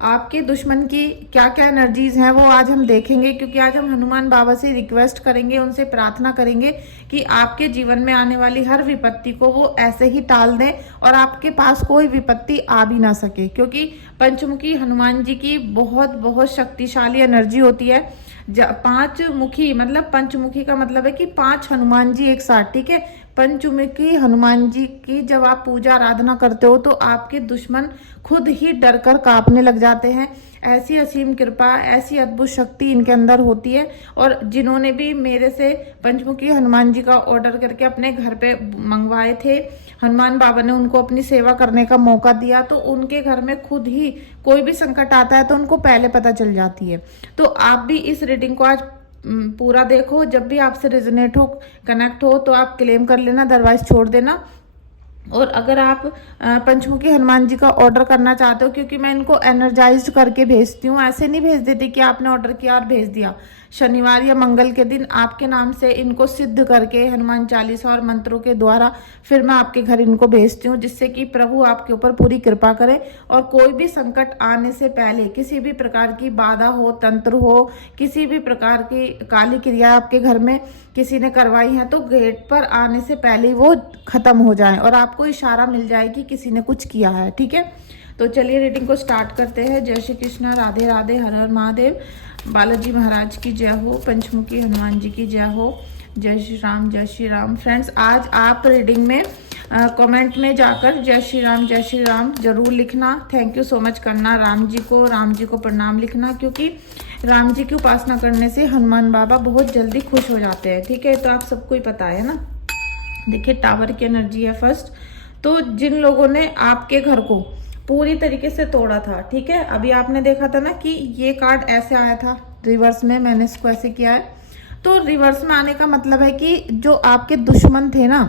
आपके दुश्मन की क्या क्या एनर्जीज हैं वो आज हम देखेंगे, क्योंकि आज हम हनुमान बाबा से रिक्वेस्ट करेंगे, उनसे प्रार्थना करेंगे कि आपके जीवन में आने वाली हर विपत्ति को वो ऐसे ही टाल दें और आपके पास कोई विपत्ति आ भी ना सके। क्योंकि पंचमुखी हनुमान जी की बहुत बहुत शक्तिशाली एनर्जी होती है। पांच मुखी मतलब पंचमुखी का मतलब है कि 5 हनुमान जी एक साथ, ठीक है। पंचमुखी हनुमान जी की जब आप पूजा आराधना करते हो तो आपके दुश्मन खुद ही डर कर कांपने लग जाते हैं। ऐसी असीम कृपा, ऐसी अद्भुत शक्ति इनके अंदर होती है। और जिन्होंने भी मेरे से पंचमुखी हनुमान जी का ऑर्डर करके अपने घर पे मंगवाए थे, हनुमान बाबा ने उनको अपनी सेवा करने का मौका दिया, तो उनके घर में खुद ही कोई भी संकट आता है तो उनको पहले पता चल जाती है। तो आप भी इस रीडिंग को आज पूरा देखो। जब भी आपसे रेजोनेट हो, कनेक्ट हो तो आप क्लेम कर लेना, अदरवाइज छोड़ देना। और अगर आप पंचमुखी हनुमान जी का ऑर्डर करना चाहते हो, क्योंकि मैं इनको एनर्जाइज्ड करके भेजती हूँ, ऐसे नहीं भेज देती कि आपने ऑर्डर किया और भेज दिया। शनिवार या मंगल के दिन आपके नाम से इनको सिद्ध करके हनुमान चालीसा और मंत्रों के द्वारा फिर मैं आपके घर इनको भेजती हूँ, जिससे कि प्रभु आपके ऊपर पूरी कृपा करे और कोई भी संकट आने से पहले, किसी भी प्रकार की बाधा हो, तंत्र हो, किसी भी प्रकार की काली क्रिया आपके घर में किसी ने करवाई है, तो गेट पर आने से पहले वो खत्म हो जाए और आपको इशारा मिल जाए कि किसी ने कुछ किया है, ठीक है। तो चलिए रीडिंग को स्टार्ट करते हैं। जय श्री कृष्णा, राधे राधे, हर हर महादेव, बालाजी महाराज की जय हो, पंचमुखी हनुमान जी की जय हो, जय श्री राम, जय श्री राम। फ्रेंड्स, आज आप रीडिंग में कमेंट में जाकर जय श्री राम जरूर लिखना। थैंक यू सो मच करना। राम जी को प्रणाम लिखना, क्योंकि राम जी की उपासना करने से हनुमान बाबा बहुत जल्दी खुश हो जाते हैं, ठीक है। तो आप सबको ही पता है ना। देखिए, टावर की एनर्जी है फर्स्ट। तो जिन लोगों ने आपके घर को पूरी तरीके से तोड़ा था, ठीक है, अभी आपने देखा था ना कि ये कार्ड ऐसे आया था रिवर्स में, मैंने इसको ऐसे किया है। तो रिवर्स में आने का मतलब है कि जो आपके दुश्मन थे ना,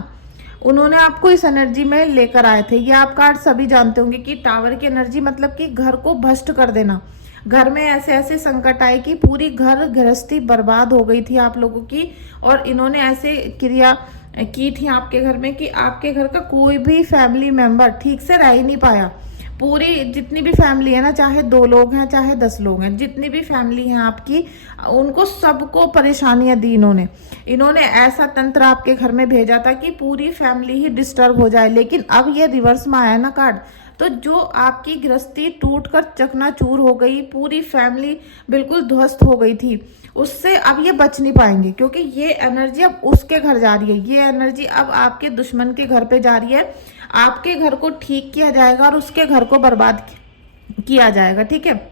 उन्होंने आपको इस एनर्जी में लेकर आए थे। ये आप कार्ड सभी जानते होंगे कि टावर की एनर्जी मतलब कि घर को भ्रष्ट कर देना। घर में ऐसे ऐसे संकट आए कि पूरी घर गृहस्थी बर्बाद हो गई थी आप लोगों की, और इन्होंने ऐसे क्रिया की थी आपके घर में कि आपके घर का कोई भी फैमिली मेंबर ठीक से रह ही नहीं पाया। पूरी जितनी भी फैमिली है ना, चाहे 2 लोग हैं चाहे 10 लोग हैं, जितनी भी फैमिली है आपकी, उनको सबको परेशानियां दी इन्होंने ऐसा तंत्र आपके घर में भेजा था कि पूरी फैमिली ही डिस्टर्ब हो जाए। लेकिन अब ये रिवर्स में आया ना कार्ड, तो जो आपकी गृहस्थी टूटकर चकनाचूर हो गई, पूरी फैमिली बिल्कुल ध्वस्त हो गई थी, उससे अब ये बच नहीं पाएंगे, क्योंकि ये एनर्जी अब उसके घर जा रही है। ये एनर्जी अब आपके दुश्मन के घर पे जा रही है। आपके घर को ठीक किया जाएगा और उसके घर को बर्बाद किया जाएगा, ठीक है।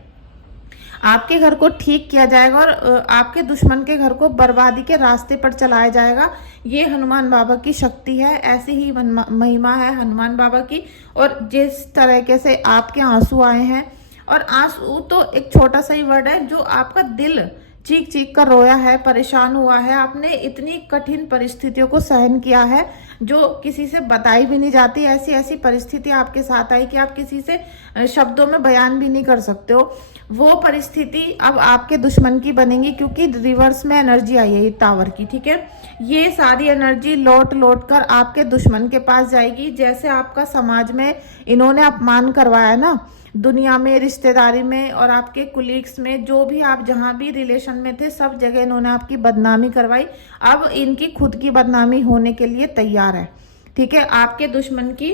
आपके घर को ठीक किया जाएगा और आपके दुश्मन के घर को बर्बादी के रास्ते पर चलाया जाएगा। ये हनुमान बाबा की शक्ति है, ऐसी ही महिमा है हनुमान बाबा की। और जिस तरीके से आपके आंसू आए हैं, और आंसू तो एक छोटा सा ही वर्ड है, जो आपका दिल चीख चीख कर रोया है, परेशान हुआ है, आपने इतनी कठिन परिस्थितियों को सहन किया है जो किसी से बताई भी नहीं जाती। ऐसी ऐसी परिस्थिति आपके साथ आई कि आप किसी से शब्दों में बयान भी नहीं कर सकते हो। वो परिस्थिति अब आपके दुश्मन की बनेगी, क्योंकि रिवर्स में एनर्जी आई है टावर की, ठीक है। ये सारी एनर्जी लौट लौट कर आपके दुश्मन के पास जाएगी। जैसे आपका समाज में इन्होंने अपमान करवाया ना, दुनिया में, रिश्तेदारी में और आपके कुलीग्स में, जो भी आप जहां भी रिलेशन में थे, सब जगह इन्होंने आपकी बदनामी करवाई। अब इनकी खुद की बदनामी होने के लिए तैयार है, ठीक है। आपके दुश्मन की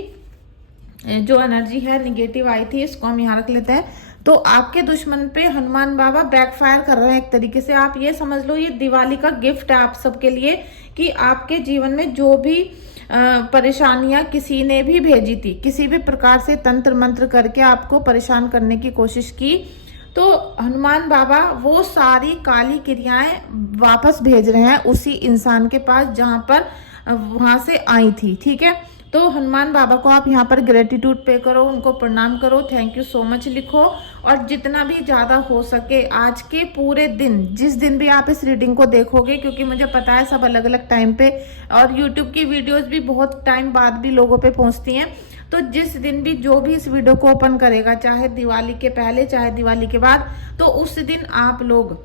जो एनर्जी है निगेटिव आई थी, इसको हम यहाँ रख लेते हैं। तो आपके दुश्मन पे हनुमान बाबा बैकफायर कर रहे हैं एक तरीके से। आप ये समझ लो, ये दिवाली का गिफ्ट है आप सबके लिए, कि आपके जीवन में जो भी परेशानियां किसी ने भी भेजी थी, किसी भी प्रकार से तंत्र मंत्र करके आपको परेशान करने की कोशिश की, तो हनुमान बाबा वो सारी काली क्रियाएं वापस भेज रहे हैं उसी इंसान के पास जहां पर वहां से आई थी, ठीक है। तो हनुमान बाबा को आप यहाँ पर ग्रेटिट्यूड पे करो, उनको प्रणाम करो, थैंक यू सो मच लिखो। और जितना भी ज़्यादा हो सके आज के पूरे दिन, जिस दिन भी आप इस रीडिंग को देखोगे, क्योंकि मुझे पता है सब अलग अलग टाइम पे, और यूट्यूब की वीडियोस भी बहुत टाइम बाद भी लोगों पे पहुंचती हैं, तो जिस दिन भी जो भी इस वीडियो को ओपन करेगा, चाहे दिवाली के पहले चाहे दिवाली के बाद, तो उस दिन आप लोग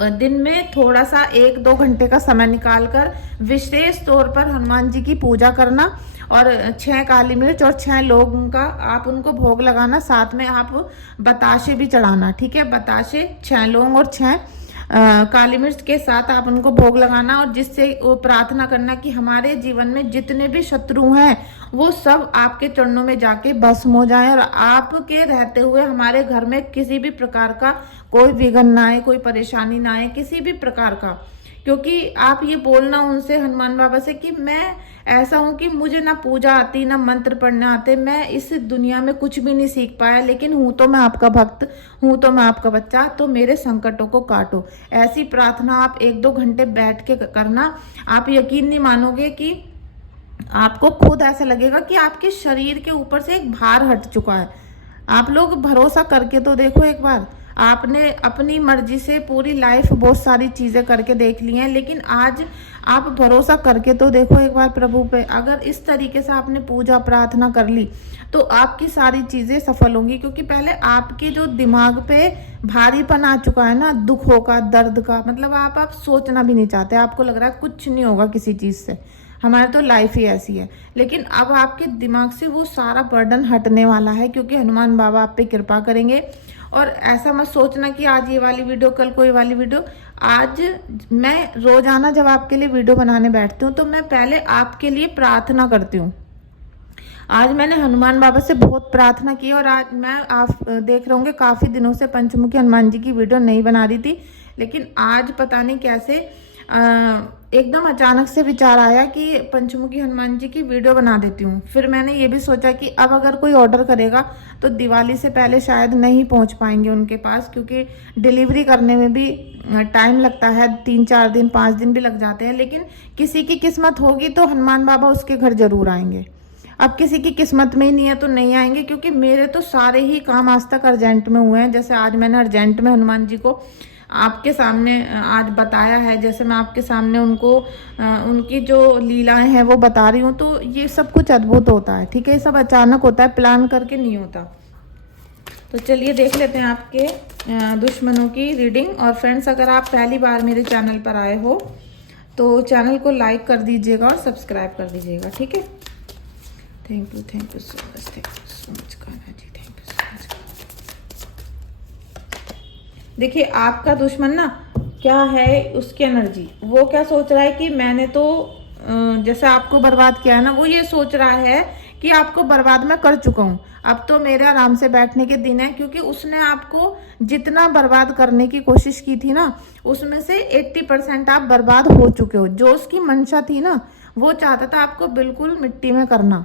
दिन में थोड़ा सा 1-2 घंटे का समय निकालकर विशेष तौर पर हनुमान जी की पूजा करना और 6 काली मिर्च और 6 लोगों का आप उनको भोग लगाना, साथ में आप बताशे भी चढ़ाना, ठीक है। बताशे 6 लौंग और 6 काली मिर्च के साथ आप उनको भोग लगाना, और जिससे वो प्रार्थना करना कि हमारे जीवन में जितने भी शत्रु हैं वो सब आपके चरणों में जाके भस्म हो जाए, और आपके रहते हुए हमारे घर में किसी भी प्रकार का कोई विघ्न ना आए, कोई परेशानी ना आए, किसी भी प्रकार का। क्योंकि आप ये बोलना उनसे, हनुमान बाबा से, कि मैं ऐसा हूं कि मुझे ना पूजा आती, ना मंत्र पढ़ने आते, मैं इस दुनिया में कुछ भी नहीं सीख पाया, लेकिन हूं तो मैं आपका भक्त, हूं तो मैं आपका बच्चा, तो मेरे संकटों को काटो। ऐसी प्रार्थना आप 1-2 घंटे बैठ के करना। आप यकीन नहीं मानोगे कि आपको खुद ऐसा लगेगा कि आपके शरीर के ऊपर से एक भार हट चुका है। आप लोग भरोसा करके तो देखो एक बार। आपने अपनी मर्जी से पूरी लाइफ बहुत सारी चीजें करके देख ली हैं, लेकिन आज आप भरोसा करके तो देखो एक बार प्रभु पे। अगर इस तरीके से आपने पूजा प्रार्थना कर ली तो आपकी सारी चीजें सफल होंगी। क्योंकि पहले आपके जो दिमाग पे भारीपन आ चुका है ना, दुखों का, दर्द का, मतलब आप सोचना भी नहीं चाहते, आपको लग रहा है कुछ नहीं होगा किसी चीज से, हमारी तो लाइफ ही ऐसी है। लेकिन अब आपके दिमाग से वो सारा बर्डन हटने वाला है, क्योंकि हनुमान बाबा आप पे कृपा करेंगे। और ऐसा मत सोचना कि आज ये वाली वीडियो, कल कोई वाली वीडियो। आज मैं रोजाना जब आपके लिए वीडियो बनाने बैठती हूँ तो मैं पहले आपके लिए प्रार्थना करती हूँ। आज मैंने हनुमान बाबा से बहुत प्रार्थना की, और आज मैं, आप देख रहे होंगे, काफी दिनों से पंचमुखी हनुमान जी की वीडियो नहीं बना रही थी, लेकिन आज पता नहीं कैसे एकदम अचानक से विचार आया कि पंचमुखी हनुमान जी की वीडियो बना देती हूँ। फिर मैंने ये भी सोचा कि अब अगर कोई ऑर्डर करेगा तो दिवाली से पहले शायद नहीं पहुँच पाएंगे उनके पास, क्योंकि डिलीवरी करने में भी टाइम लगता है, 3-4 दिन 5 दिन भी लग जाते हैं। लेकिन किसी की किस्मत होगी तो हनुमान बाबा उसके घर जरूर आएंगे। अब किसी की किस्मत में ही नहीं है तो नहीं आएंगे, क्योंकि मेरे तो सारे ही काम आज तक अर्जेंट में हुए हैं। जैसे आज मैंने अर्जेंट में हनुमान जी को आपके सामने आज बताया है, जैसे मैं आपके सामने उनको उनकी जो लीलाएं हैं वो बता रही हूँ। तो ये सब कुछ अद्भुत होता है, ठीक है। ये सब अचानक होता है, प्लान करके नहीं होता। तो चलिए देख लेते हैं आपके दुश्मनों की रीडिंग। और फ्रेंड्स, अगर आप पहली बार मेरे चैनल पर आए हो तो चैनल को लाइक कर दीजिएगा और सब्सक्राइब कर दीजिएगा, ठीक है। Thank you so much Kanha ji, thank you so much. देखिए आपका दुश्मन ना क्या है, उसकी एनर्जी, वो क्या सोच रहा है कि मैंने तो जैसे आपको बर्बाद किया है ना, वो ये सोच रहा है कि आपको बर्बाद मैं कर चुका हूँ, अब तो मेरे आराम से बैठने के दिन है। क्योंकि उसने आपको जितना बर्बाद करने की कोशिश की थी ना, उसमें से 80% आप बर्बाद हो चुके हो। जो उसकी मंशा थी ना, वो चाहता था आपको बिल्कुल मिट्टी में करना,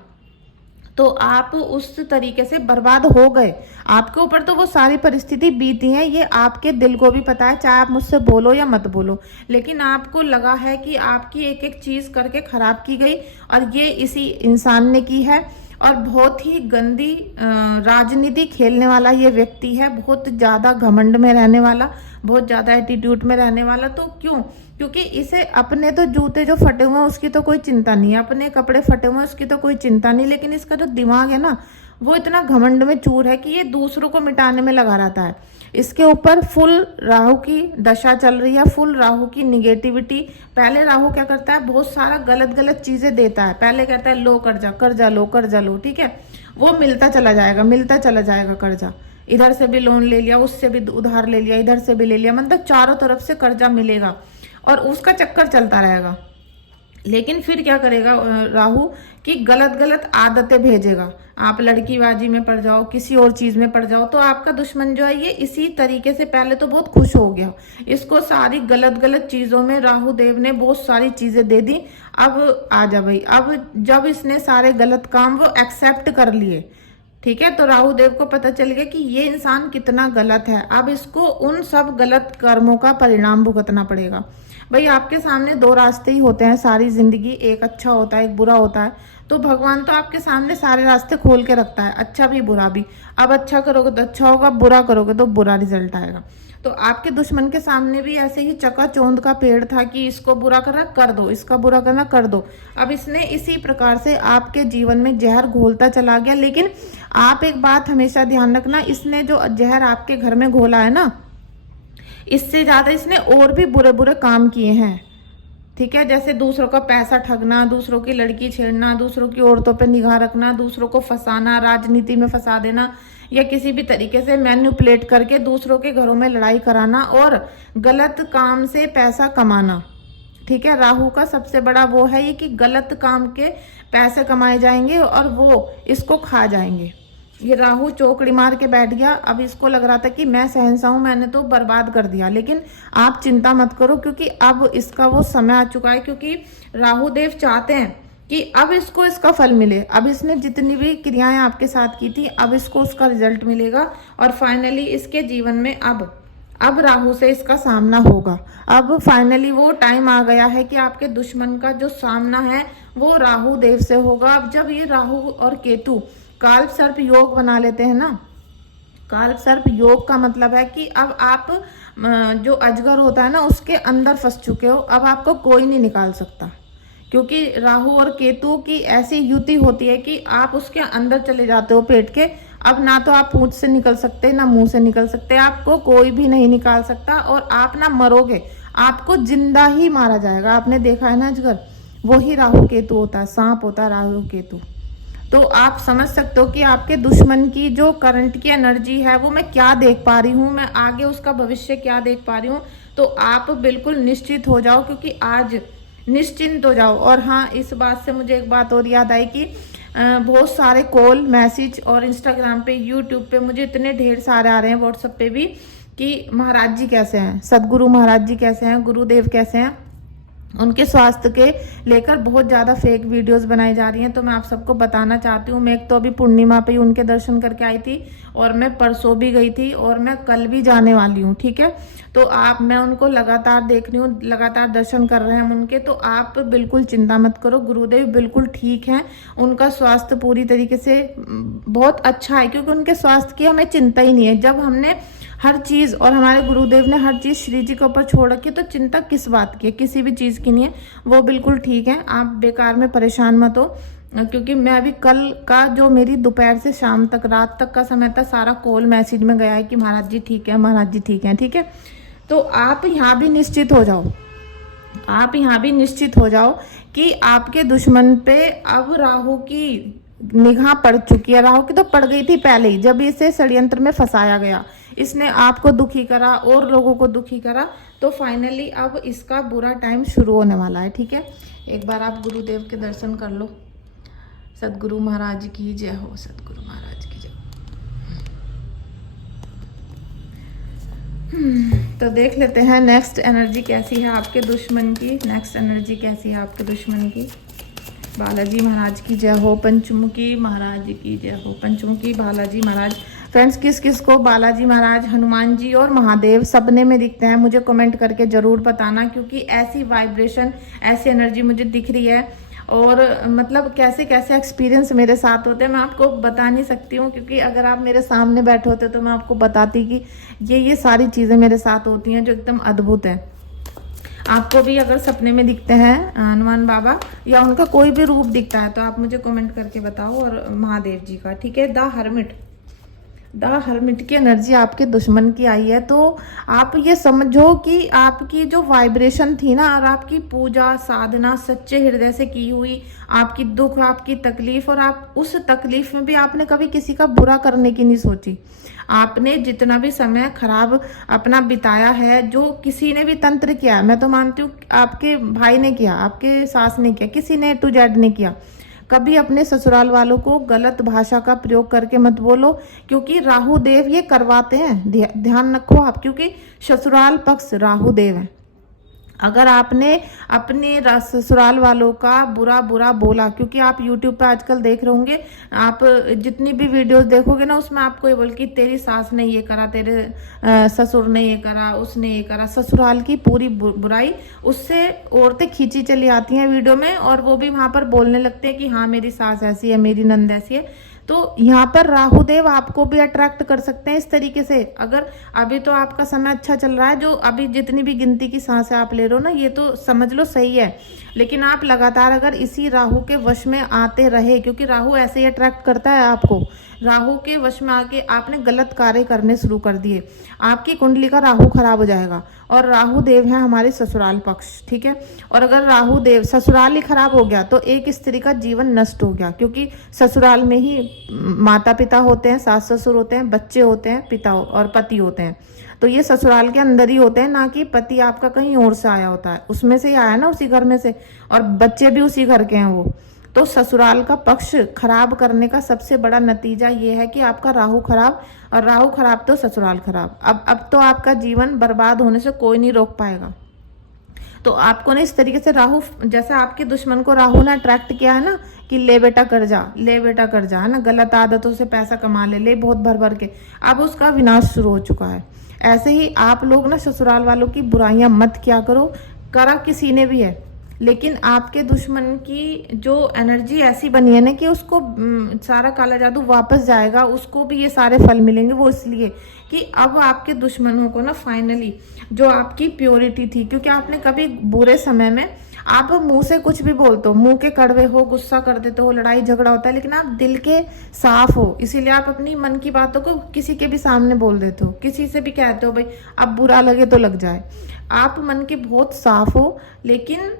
तो आप उस तरीके से बर्बाद हो गए। आपके ऊपर तो वो सारी परिस्थिति बीती है, ये आपके दिल को भी पता है, चाहे आप मुझसे बोलो या मत बोलो। लेकिन आपको लगा है कि आपकी एक एक चीज करके खराब की गई, और ये इसी इंसान ने की है। और बहुत ही गंदी राजनीति खेलने वाला ये व्यक्ति है, बहुत ज्यादा घमंड में रहने वाला, बहुत ज्यादा एटीट्यूड में रहने वाला। तो क्यों? क्योंकि इसे अपने तो जूते जो फटे हुए हैं उसकी तो कोई चिंता नहीं है, अपने कपड़े फटे हुए हैं उसकी तो कोई चिंता नहीं, लेकिन इसका जो दिमाग है ना, वो इतना घमंड में चूर है कि ये दूसरों को मिटाने में लगा रहता है। इसके ऊपर फुल राहु की दशा चल रही है, फुल राहु की निगेटिविटी। पहले राहु क्या करता है, बहुत सारा गलत गलत चीजें देता है। पहले कहता है लो कर्जा लो, ठीक है। वो मिलता चला जाएगा कर्जा। इधर से भी लोन ले लिया, उससे भी उधार ले लिया, इधर से भी ले लिया, मतलब चारों तरफ से कर्जा मिलेगा और उसका चक्कर चलता रहेगा। लेकिन फिर क्या करेगा राहु कि गलत गलत आदतें भेजेगा। आप लड़कीबाजी में पड़ जाओ, किसी और चीज में पड़ जाओ, तो आपका दुश्मन जो है ये इसी तरीके से पहले तो बहुत खुश हो गया। इसको सारी गलत गलत चीजों में राहु देव ने बहुत सारी चीजें दे दी। अब आजा भाई, अब जब इसने सारे गलत काम वो एक्सेप्ट कर लिए, ठीक है, तो राहु देव को पता चल गया कि ये इंसान कितना गलत है। अब इसको उन सब गलत कर्मों का परिणाम भुगतना पड़ेगा। भाई आपके सामने 2 रास्ते ही होते हैं सारी जिंदगी, एक अच्छा होता है, एक बुरा होता है। तो भगवान तो आपके सामने सारे रास्ते खोल के रखता है, अच्छा भी बुरा भी। अब अच्छा करोगे तो अच्छा होगा, बुरा करोगे तो बुरा रिजल्ट आएगा। तो आपके दुश्मन के सामने भी ऐसे ही चकाचौंध का पेड़ था कि इसको बुरा करना कर दो, इसका बुरा करना कर दो। अब इसने इसी प्रकार से आपके जीवन में जहर घोलता चला गया। लेकिन आप एक बात हमेशा ध्यान रखना, इसने जो जहर आपके घर में घोला है ना, इससे ज्यादा इसने और भी बुरे बुरे काम किए हैं। ठीक है। जैसे दूसरों का पैसा ठगना, दूसरों की लड़की छेड़ना, दूसरों की औरतों पे निगाह रखना, दूसरों को फंसाना, राजनीति में फंसा देना, या किसी भी तरीके से मैनिपुलेट करके दूसरों के घरों में लड़ाई कराना और गलत काम से पैसा कमाना। ठीक है, राहु का सबसे बड़ा वो है ये कि गलत काम के पैसे कमाए जाएंगे और वो इसको खा जाएंगे। ये राहु चौकड़ी मार के बैठ गया। अब इसको लग रहा था कि मैं शहंशाह हूं, मैंने तो बर्बाद कर दिया, लेकिन आप चिंता मत करो, क्योंकि अब इसका वो समय आ चुका है। क्योंकि राहु देव चाहते हैं कि अब इसको इसका फल मिले। अब इसने जितनी भी क्रियाएं आपके साथ की थी, अब इसको उसका रिजल्ट मिलेगा और फाइनली इसके जीवन में अब राहु से इसका सामना होगा। अब फाइनली वो टाइम आ गया है कि आपके दुश्मन का जो सामना है वो राहु देव से होगा। अब जब ये राहु और केतु काल सर्प योग बना लेते हैं ना, काल सर्प योग का मतलब है कि अब आप जो अजगर होता है ना उसके अंदर फंस चुके हो, अब आपको कोई नहीं निकाल सकता। क्योंकि राहु और केतु की ऐसी युति होती है कि आप उसके अंदर चले जाते हो पेट के। अब ना तो आप पूंछ से निकल सकते, ना मुंह से निकल सकते, आपको कोई भी नहीं निकाल सकता और आप ना मरोगे, आपको जिंदा ही मारा जाएगा। आपने देखा है ना अजगर, वही राहु केतु होता है, सांप होता है राहु केतु। तो आप समझ सकते हो कि आपके दुश्मन की जो करंट की एनर्जी है वो मैं क्या देख पा रही हूँ, मैं आगे उसका भविष्य क्या देख पा रही हूँ। तो आप बिल्कुल निश्चित हो जाओ, क्योंकि आज निश्चिंत हो जाओ। और हाँ, इस बात से मुझे एक बात और याद आई कि बहुत सारे कॉल, मैसेज और इंस्टाग्राम पे, यूट्यूब पे मुझे इतने ढेर सारे आ रहे हैं, व्हाट्सएप पे भी, कि महाराज जी कैसे हैं, सदगुरु महाराज जी कैसे हैं, गुरुदेव कैसे हैं। उनके स्वास्थ्य के लेकर बहुत ज़्यादा फेक वीडियोस बनाई जा रही हैं। तो मैं आप सबको बताना चाहती हूँ, मैं एक तो अभी पूर्णिमा पे ही उनके दर्शन करके आई थी और मैं परसों भी गई थी और मैं कल भी जाने वाली हूँ। ठीक है, तो मैं उनको लगातार देख रही हूँ, लगातार दर्शन कर रहे हैं हम उनके। तो आप बिल्कुल चिंता मत करो, गुरुदेव बिल्कुल ठीक हैं, उनका स्वास्थ्य पूरी तरीके से बहुत अच्छा है, क्योंकि उनके स्वास्थ्य की हमें चिंता ही नहीं है। जब हमने हर चीज़, और हमारे गुरुदेव ने हर चीज़ श्री जी के ऊपर छोड़ रखी, तो चिंता किस बात की है, किसी भी चीज़ की नहीं है, वो बिल्कुल ठीक है। आप बेकार में परेशान मत हो, क्योंकि मैं अभी कल का जो मेरी दोपहर से शाम तक, रात तक का समय था, सारा कॉल मैसेज में गया है कि महाराज जी ठीक है, महाराज जी ठीक है। ठीक है, तो आप यहाँ भी निश्चित हो जाओ, आप यहाँ भी निश्चित हो जाओ कि आपके दुश्मन पे अब राहु की निगाह पड़ चुकी है। राहु की तो पड़ गई थी पहले ही, जब इसे षड्यंत्र में फंसाया गया, इसने आपको दुखी करा और लोगों को दुखी करा। तो फाइनली अब इसका बुरा टाइम शुरू होने वाला है। ठीक है, एक बार आप गुरुदेव के दर्शन कर लो। सदगुरु महाराज की जय हो, सदगुरु महाराज की जय। तो देख लेते हैं नेक्स्ट एनर्जी कैसी है आपके दुश्मन की, नेक्स्ट एनर्जी कैसी है आपके दुश्मन की। बालाजी महाराज की जय हो, पंचमुखी महाराज की जय हो, पंचमुखी बालाजी महाराज। फ्रेंड्स, किस किस को बालाजी महाराज, हनुमान जी और महादेव सपने में दिखते हैं मुझे कमेंट करके जरूर बताना, क्योंकि ऐसी वाइब्रेशन, ऐसी एनर्जी मुझे दिख रही है। और मतलब कैसे कैसे एक्सपीरियंस मेरे साथ होते हैं मैं आपको बता नहीं सकती हूँ, क्योंकि अगर आप मेरे सामने बैठे होते तो मैं आपको बताती कि ये सारी चीज़ें मेरे साथ होती हैं जो एकदम अद्भुत है। आपको भी अगर सपने में दिखते हैं हनुमान बाबा या उनका कोई भी रूप दिखता है तो आप मुझे कमेंट करके बताओ। और महादेव जी का, ठीक है। द हर्मिट की एनर्जी आपके दुश्मन की आई है। तो आप ये समझो कि आपकी जो वाइब्रेशन थी ना, और आपकी पूजा साधना सच्चे हृदय से की हुई, आपकी दुख, आपकी तकलीफ, और आप उस तकलीफ में भी आपने कभी किसी का बुरा करने की नहीं सोची। आपने जितना भी समय खराब अपना बिताया है, जो किसी ने भी तंत्र किया, मैं तो मानती हूँ आपके भाई ने किया, आपके सास ने किया, किसी ने टू जेड ने किया। कभी अपने ससुराल वालों को गलत भाषा का प्रयोग करके मत बोलो, क्योंकि राहु देव ये करवाते हैं। ध्यान रखो आप, क्योंकि ससुराल पक्ष राहु देव है। अगर आपने अपने ससुराल वालों का बुरा बोला, क्योंकि आप यूट्यूब पे आजकल देख रहे होंगे, आप जितनी भी वीडियोस देखोगे ना, उसमें आपको ये बोल कि तेरी सास ने ये करा, तेरे ससुर ने ये करा, उसने ये करा, ससुराल की पूरी बुराई, उससे औरतें खींची चली आती हैं वीडियो में, और वो भी वहां पर बोलने लगते हैं कि हाँ मेरी सास ऐसी है, मेरी नंद ऐसी है। तो यहाँ पर राहुदेव आपको भी अट्रैक्ट कर सकते हैं इस तरीके से। अगर अभी तो आपका समय अच्छा चल रहा है, जो अभी जितनी भी गिनती की सांसें आप ले रहे हो ना, ये तो समझ लो सही है, लेकिन आप लगातार अगर इसी राहु के वश में आते रहे, क्योंकि राहु ऐसे ही अट्रैक्ट करता है आपको, राहु के वश में आके आपने गलत कार्य करने शुरू कर दिए, आपकी कुंडली का राहु खराब हो जाएगा। और राहु देव है हमारे ससुराल पक्ष, ठीक है। और अगर राहु देव ससुराल ही खराब हो गया तो एक स्त्री का जीवन नष्ट हो गया, क्योंकि ससुराल में ही माता पिता होते हैं, सास ससुर होते हैं, बच्चे होते हैं, पिता और पति होते हैं। तो ये ससुराल के अंदर ही होते हैं, ना कि पति आपका कहीं और से आया होता है, उसमें से ही आया ना, उसी घर में से, और बच्चे भी उसी घर के हैं वो। तो ससुराल का पक्ष खराब करने का सबसे बड़ा नतीजा ये है कि आपका राहु खराब, और राहु खराब तो ससुराल खराब। अब तो आपका जीवन बर्बाद होने से कोई नहीं रोक पाएगा। तो आपको ना इस तरीके से राहु, जैसे आपके दुश्मन को राहु ने अट्रैक्ट किया है ना कि ले बेटा कर जा, ले बेटा कर जा, है ना, गलत आदतों से पैसा कमा ले बहुत भर भर के, अब उसका विनाश शुरू हो चुका है। ऐसे ही आप लोग ना ससुराल वालों की बुराइयां मत किया करो, करा किसी ने भी है, लेकिन आपके दुश्मन की जो एनर्जी ऐसी बनी है ना कि उसको सारा काला जादू वापस जाएगा, उसको भी ये सारे फल मिलेंगे। वो इसलिए कि अब आपके दुश्मनों को ना फाइनली जो आपकी प्योरिटी थी, क्योंकि आपने कभी बुरे समय में आप मुंह से कुछ भी बोलते हो, मुंह के कड़वे हो, गुस्सा कर देते हो, लड़ाई झगड़ा होता है, लेकिन आप दिल के साफ हो, इसीलिए आप अपनी मन की बातों को किसी के भी सामने बोल देते हो, किसी से भी कहते हो भाई अब बुरा लगे तो लग जाए। आप मन के बहुत साफ हो, लेकिन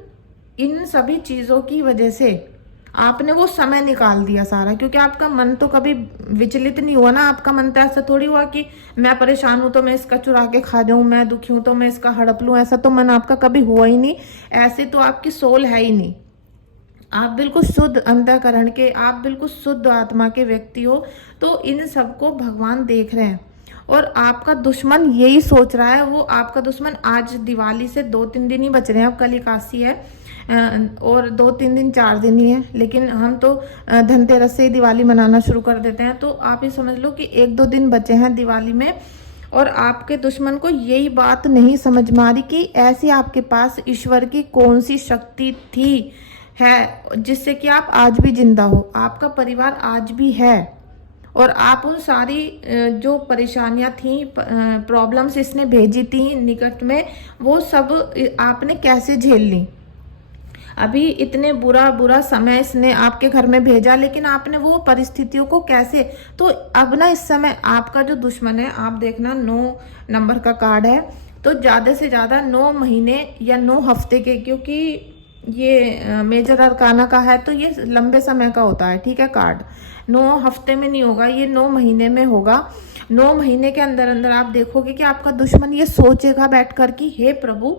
इन सभी चीज़ों की वजह से आपने वो समय निकाल दिया सारा, क्योंकि आपका मन तो कभी विचलित नहीं हुआ ना। आपका मन तो ऐसा थोड़ी हुआ कि मैं परेशान हूं तो मैं इसका चुरा के खा जाऊं, मैं दुखी हूं तो मैं इसका हड़प लूं, ऐसा तो मन आपका कभी हुआ ही नहीं। ऐसे तो आपकी सोल है ही नहीं। आप बिल्कुल शुद्ध अंतःकरण के, आप बिल्कुल शुद्ध आत्मा के व्यक्ति हो। तो इन सबको भगवान देख रहे हैं, और आपका दुश्मन यही सोच रहा है। वो आपका दुश्मन आज दिवाली से 2-3 दिन ही बच रहे हैं, अब कल एकादशी है, और 2-3 दिन 4 दिन ही है, लेकिन हम तो धनतेरस से ही दिवाली मनाना शुरू कर देते हैं। तो आप ये समझ लो कि 1-2 दिन बचे हैं दिवाली में, और आपके दुश्मन को यही बात नहीं समझ में आ रही कि ऐसी आपके पास ईश्वर की कौन सी शक्ति थी है जिससे कि आप आज भी जिंदा हो, आपका परिवार आज भी है, और आप उन सारी जो परेशानियां थी, प्रॉब्लम्स इसने भेजी थी निकट में, वो सब आपने कैसे झेल ली। अभी इतने बुरा समय इसने आपके घर में भेजा, लेकिन आपने वो परिस्थितियों को कैसे, तो अब ना इस समय आपका जो दुश्मन है, आप देखना 9 नंबर का कार्ड है, तो ज्यादा से ज्यादा 9 महीने या 9 हफ्ते के, क्योंकि ये मेजर अरकाना का है तो ये लंबे समय का होता है, ठीक है। कार्ड 9 हफ्ते में नहीं होगा, ये 9 महीने में होगा। 9 महीने के अंदर अंदर आप देखोगे कि आपका दुश्मन ये सोचेगा बैठकर कि हे प्रभु,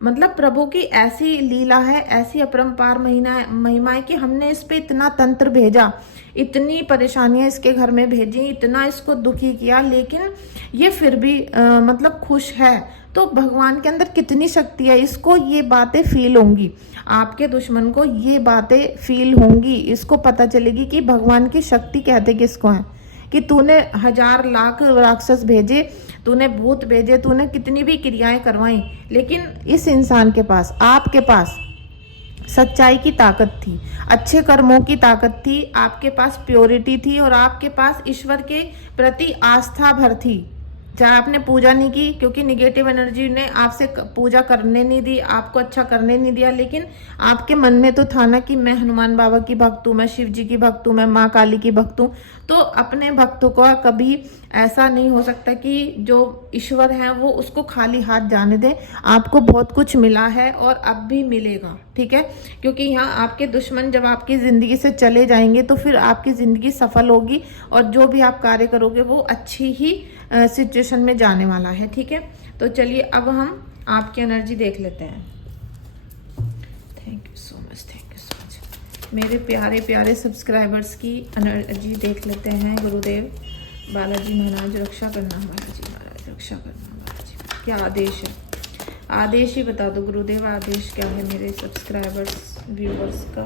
मतलब प्रभु की ऐसी लीला है, ऐसी अपरंपार महिमा है कि हमने इस पे इतना तंत्र भेजा, इतनी परेशानियां इसके घर में भेजी, इतना इसको दुखी किया, लेकिन ये फिर भी मतलब खुश है। तो भगवान के अंदर कितनी शक्ति है, इसको ये बातें फील होंगी, आपके दुश्मन को ये बातें फील होंगी, इसको पता चलेगी कि भगवान की शक्ति कहते किसको है, कि तूने 1000 लाख राक्षस भेजे, तूने भूत भेजे, तूने कितनी भी क्रियाएं करवाई, लेकिन इस इंसान के पास, आपके पास सच्चाई की ताकत थी, अच्छे कर्मों की ताकत थी, आपके पास प्योरिटी थी, और आपके पास ईश्वर के प्रति आस्था भर थी। चाहे आपने पूजा नहीं की, क्योंकि निगेटिव एनर्जी ने आपसे पूजा करने नहीं दी, आपको अच्छा करने नहीं दिया, लेकिन आपके मन में तो था ना कि मैं हनुमान बाबा की भक्त हूँ, मैं शिव जी की भक्त हूँ, मैं माँ काली की भक्त हूँ। तो अपने भक्तों को कभी ऐसा नहीं हो सकता कि जो ईश्वर है वो उसको खाली हाथ जाने दे। आपको बहुत कुछ मिला है और अब भी मिलेगा, ठीक है, क्योंकि यहाँ आपके दुश्मन जब आपकी ज़िंदगी से चले जाएंगे तो फिर आपकी ज़िंदगी सफल होगी, और जो भी आप कार्य करोगे वो अच्छी ही सिचुएशन में जाने वाला है, ठीक है। तो चलिए अब हम आपकी एनर्जी देख लेते हैं। Thank you so much, thank you so much. मेरे प्यारे प्यारे सब्सक्राइबर्स की एनर्जी देख लेते हैं। गुरुदेव बालाजी महाराज रक्षा करना, बालाजी महाराज रक्षा करना, बालाजी क्या आदेश है, आदेश ही बता दो गुरुदेव, आदेश क्या है मेरे सब्सक्राइबर्स व्यूअर्स का,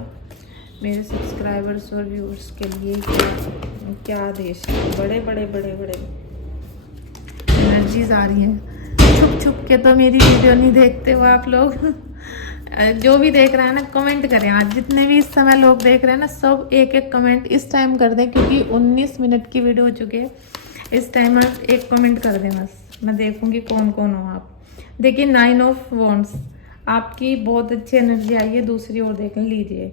मेरे सब्सक्राइबर्स और व्यूअर्स के लिए क्या आदेश है। बड़े बड़े बड़े बड़े एनर्जीज आ रही हैं। छुप छुप के तो मेरी वीडियो नहीं देखते हो आप लोग। जो भी देख रहा है ना कमेंट करें, आज जितने भी इस समय लोग देख रहे हैं ना सब एक एक कमेंट इस टाइम कर दें, क्योंकि 19 मिनट की वीडियो हो चुकी है। इस टाइम आप एक कमेंट कर दें बस, मैं देखूंगी कौन कौन हो आप। देखिए 9 ऑफ वॉन्ड्स, आपकी बहुत अच्छी एनर्जी आई है। दूसरी ओर देख लीजिए,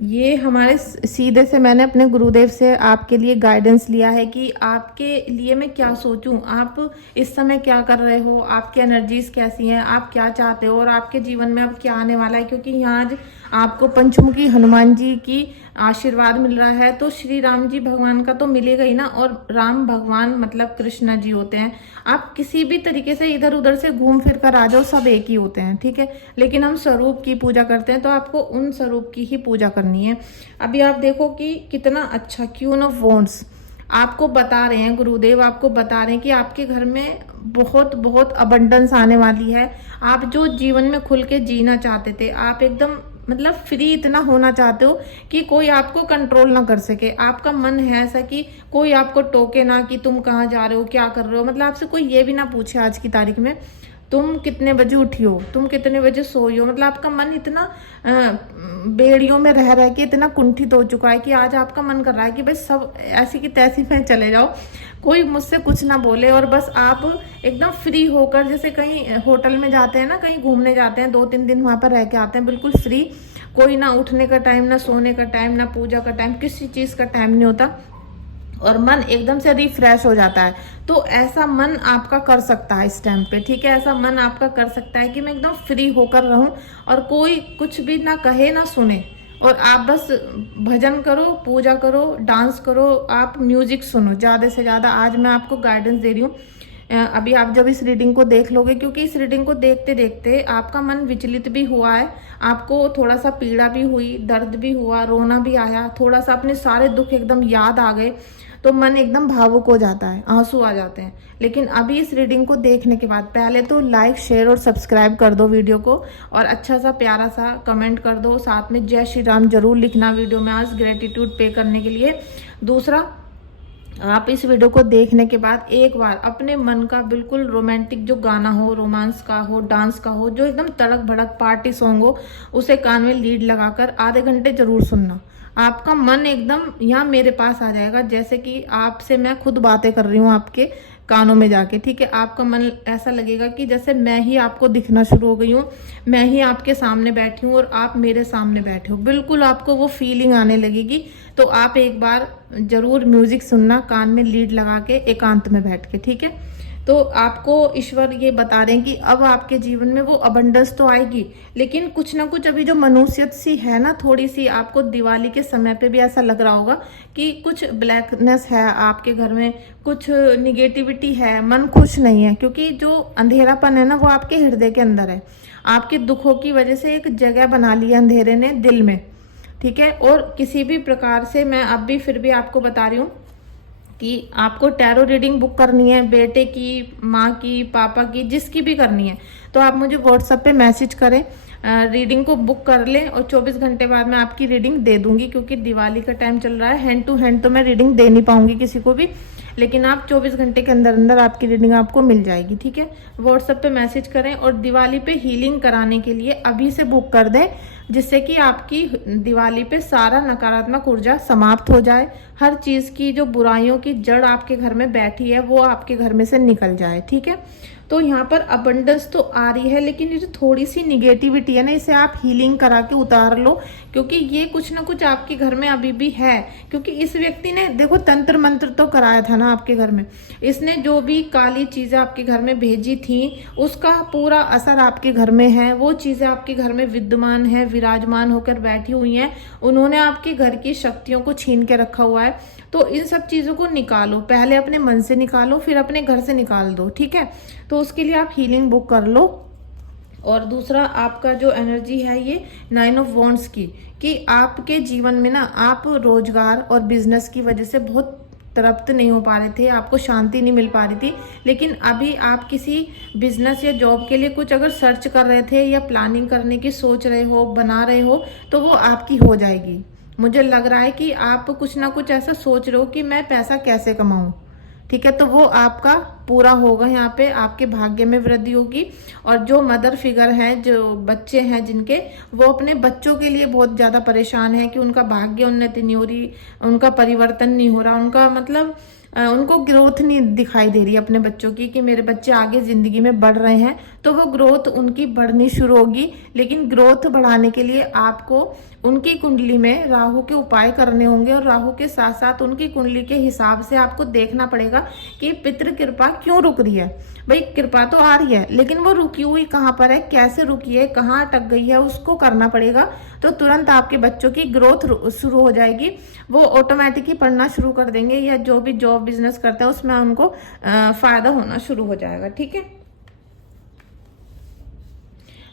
ये हमारे सीधे से मैंने अपने गुरुदेव से आपके लिए गाइडेंस लिया है कि आपके लिए मैं क्या सोचूं, आप इस समय क्या कर रहे हो, आपकी एनर्जीज कैसी हैं, आप क्या चाहते हो और आपके जीवन में अब क्या आने वाला है। क्योंकि यहाँ आज आपको पंचमुखी हनुमान जी की आशीर्वाद मिल रहा है, तो श्री राम जी भगवान का तो मिलेगा ही ना। और राम भगवान मतलब कृष्ण जी होते हैं। आप किसी भी तरीके से इधर उधर से घूम फिर कर आ जाओ, सब एक ही होते हैं, ठीक है। लेकिन हम स्वरूप की पूजा करते हैं, तो आपको उन स्वरूप की ही पूजा करनी है। अभी आप देखो कि कितना अच्छा क्वीन ऑफ वॉन्ड्स आपको बता रहे हैं, गुरुदेव आपको बता रहे हैं कि आपके घर में बहुत बहुत अबंडेंस आने वाली है। आप जो जीवन में खुल के जीना चाहते थे, आप एकदम मतलब फ्री इतना होना चाहते हो कि कोई आपको कंट्रोल ना कर सके। आपका मन है ऐसा कि कोई आपको टोके ना कि तुम कहाँ जा रहे हो, क्या कर रहे हो। मतलब आपसे कोई ये भी ना पूछे आज की तारीख में तुम कितने बजे उठी हो, तुम कितने बजे सोई हो। मतलब आपका मन इतना बेड़ियों में रह के इतना कुंठित हो चुका है कि आज आपका मन कर रहा है कि भाई सब ऐसी की तैसी में चले जाओ, कोई मुझसे कुछ ना बोले और बस आप एकदम फ्री होकर, जैसे कहीं होटल में जाते हैं ना, कहीं घूमने जाते हैं, 2-3 दिन वहां पर रह के आते हैं, बिल्कुल फ्री। कोई ना उठने का टाइम, ना सोने का टाइम, ना पूजा का टाइम, किसी चीज का टाइम नहीं होता और मन एकदम से रिफ्रेश हो जाता है। तो ऐसा मन आपका कर सकता है इस टाइम पे, ठीक है। ऐसा मन आपका कर सकता है कि मैं एकदम फ्री होकर रहूं और कोई कुछ भी ना कहे ना सुने, और आप बस भजन करो, पूजा करो, डांस करो, आप म्यूजिक सुनो ज्यादा से ज्यादा। आज मैं आपको गाइडेंस दे रही हूँ। अभी आप जब इस रीडिंग को देख लोगे, क्योंकि इस रीडिंग को देखते देखते आपका मन विचलित भी हुआ है, आपको थोड़ा सा पीड़ा भी हुई, दर्द भी हुआ, रोना भी आया, थोड़ा सा अपने सारे दुख एकदम याद आ गए, तो मन एकदम भावुक हो जाता है, आंसू आ जाते हैं। लेकिन अभी इस रीडिंग को देखने के बाद पहले तो लाइक, शेयर और सब्सक्राइब कर दो वीडियो को, और अच्छा सा प्यारा सा कमेंट कर दो, साथ में जय श्री राम जरूर लिखना वीडियो में आज ग्रेटिट्यूड पे करने के लिए। दूसरा, आप इस वीडियो को देखने के बाद एक बार अपने मन का बिल्कुल रोमांटिक जो गाना हो, रोमांस का हो, डांस का हो, जो एकदम तड़क भड़क पार्टी सॉन्ग हो, उसे कान में लीड लगाकर आधे घंटे जरूर सुनना। आपका मन एकदम यहाँ मेरे पास आ जाएगा, जैसे कि आपसे मैं खुद बातें कर रही हूँ आपके कानों में जाके, ठीक है। आपका मन ऐसा लगेगा कि जैसे मैं ही आपको दिखना शुरू हो गई हूँ, मैं ही आपके सामने बैठी हूँ और आप मेरे सामने बैठे हो, बिल्कुल आपको वो फीलिंग आने लगेगी। तो आप एक बार जरूर म्यूजिक सुनना कान में लीड लगा के, एकांत में बैठ के, ठीक है। तो आपको ईश्वर ये बता रहे हैं कि अब आपके जीवन में वो अबंडेंस तो आएगी, लेकिन कुछ ना कुछ अभी जो मनुष्यत सी है ना, थोड़ी सी आपको दिवाली के समय पे भी ऐसा लग रहा होगा कि कुछ ब्लैकनेस है आपके घर में, कुछ निगेटिविटी है, मन खुश नहीं है। क्योंकि जो अंधेरापन है ना, वो आपके हृदय के अंदर है। आपके दुखों की वजह से एक जगह बना ली है अंधेरे ने दिल में, ठीक है। और किसी भी प्रकार से मैं अब भी फिर भी आपको बता रही हूँ कि आपको टैरो रीडिंग बुक करनी है, बेटे की, माँ की, पापा की, जिसकी भी करनी है, तो आप मुझे व्हाट्सएप पे मैसेज करें, रीडिंग को बुक कर लें और 24 घंटे बाद मैं आपकी रीडिंग दे दूंगी। क्योंकि दिवाली का टाइम चल रहा है, हैंड टू हैंड तो मैं रीडिंग दे नहीं पाऊंगी किसी को भी, लेकिन आप 24 घंटे के अंदर अंदर आपकी रीडिंग आपको मिल जाएगी, ठीक है। व्हाट्सएप पे मैसेज करें और दिवाली पे हीलिंग कराने के लिए अभी से बुक कर दें, जिससे कि आपकी दिवाली पे सारा नकारात्मक ऊर्जा समाप्त हो जाए, हर चीज की जो बुराइयों की जड़ आपके घर में बैठी है वो आपके घर में से निकल जाए, ठीक है। तो यहाँ पर अबंडेंस तो आ रही है, लेकिन ये जो थोड़ी सी निगेटिविटी है ना, इसे आप हीलिंग करा के उतार लो, क्योंकि ये कुछ ना कुछ आपके घर में अभी भी है। क्योंकि इस व्यक्ति ने देखो तंत्र मंत्र तो कराया था ना आपके घर में, इसने जो भी काली चीजें आपके घर में भेजी थी उसका पूरा असर आपके घर में है। वो चीजें आपके घर में विद्यमान है, विराजमान होकर बैठी हुई हैं, उन्होंने आपके घर की शक्तियों को छीन के रखा हुआ है। तो इन सब चीजों को निकालो, पहले अपने मन से निकालो, फिर अपने घर से निकाल दो, ठीक है। तो उसके लिए आप हीलिंग बुक कर लो। और दूसरा, आपका जो एनर्जी है ये 9 ऑफ वॉन्ड्स की, कि आपके जीवन में ना आप रोजगार और बिजनेस की वजह से बहुत तृप्त नहीं हो पा रहे थे, आपको शांति नहीं मिल पा रही थी। लेकिन अभी आप किसी बिजनेस या जॉब के लिए कुछ अगर सर्च कर रहे थे या प्लानिंग करने की सोच रहे हो, बना रहे हो, तो वो आपकी हो जाएगी। मुझे लग रहा है कि आप कुछ ना कुछ ऐसा सोच रहे हो कि मैं पैसा कैसे कमाऊं, ठीक है। तो वो आपका पूरा होगा। यहाँ पे आपके भाग्य में वृद्धि होगी। और जो मदर फिगर है, जो बच्चे हैं जिनके, वो अपने बच्चों के लिए बहुत ज्यादा परेशान है कि उनका भाग्य उन्नति नहीं हो रही, उनका परिवर्तन नहीं हो रहा, उनका मतलब उनको ग्रोथ नहीं दिखाई दे रही अपने बच्चों की, कि मेरे बच्चे आगे जिंदगी में बढ़ रहे हैं। तो वो ग्रोथ उनकी बढ़नी शुरू होगी। लेकिन ग्रोथ बढ़ाने के लिए आपको उनकी कुंडली में राहु के उपाय करने होंगे, और राहु के साथ साथ उनकी कुंडली के हिसाब से आपको देखना पड़ेगा कि पितृ कृपा क्यों रुक रही है। भाई कृपा तो आ रही है, लेकिन वो रुकी हुई कहाँ पर है, कैसे रुकी है, कहाँ अटक गई है, उसको करना पड़ेगा। तो तुरंत आपके बच्चों की ग्रोथ शुरू हो जाएगी। वो ऑटोमेटिक ही पढ़ना शुरू कर देंगे, या जो भी जॉब बिजनेस करते हैं उसमें उनको फायदा होना शुरू हो जाएगा। ठीक है,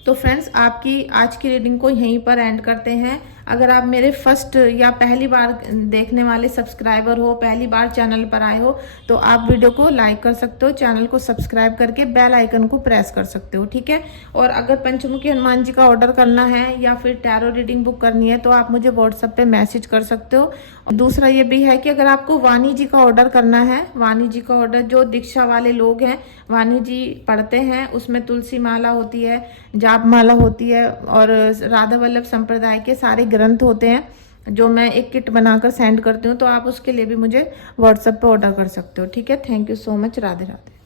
तो फ्रेंड्स आपकी आज की रीडिंग को यहीं पर एंड करते हैं। अगर आप मेरे फर्स्ट या पहली बार देखने वाले सब्सक्राइबर हो, पहली बार चैनल पर आए हो, तो आप वीडियो को लाइक कर सकते हो, चैनल को सब्सक्राइब करके बेल आइकन को प्रेस कर सकते हो। ठीक है, और अगर पंचमुखी हनुमान जी का ऑर्डर करना है या फिर टैरो रीडिंग बुक करनी है तो आप मुझे व्हाट्सएप पे मैसेज कर सकते हो। और दूसरा ये भी है कि अगर आपको वाणी जी का ऑर्डर करना है, वाणी जी का ऑर्डर जो दीक्षा वाले लोग हैं, वाणी जी पढ़ते हैं, उसमें तुलसी माला होती है, जाप माला होती है, और राधा वल्लभ संप्रदाय के सारे ग्रंथ होते हैं, जो मैं एक किट बनाकर सेंड करती हूँ। तो आप उसके लिए भी मुझे व्हाट्सएप पे ऑर्डर कर सकते हो। ठीक है, thank you so much. Radhe Radhe.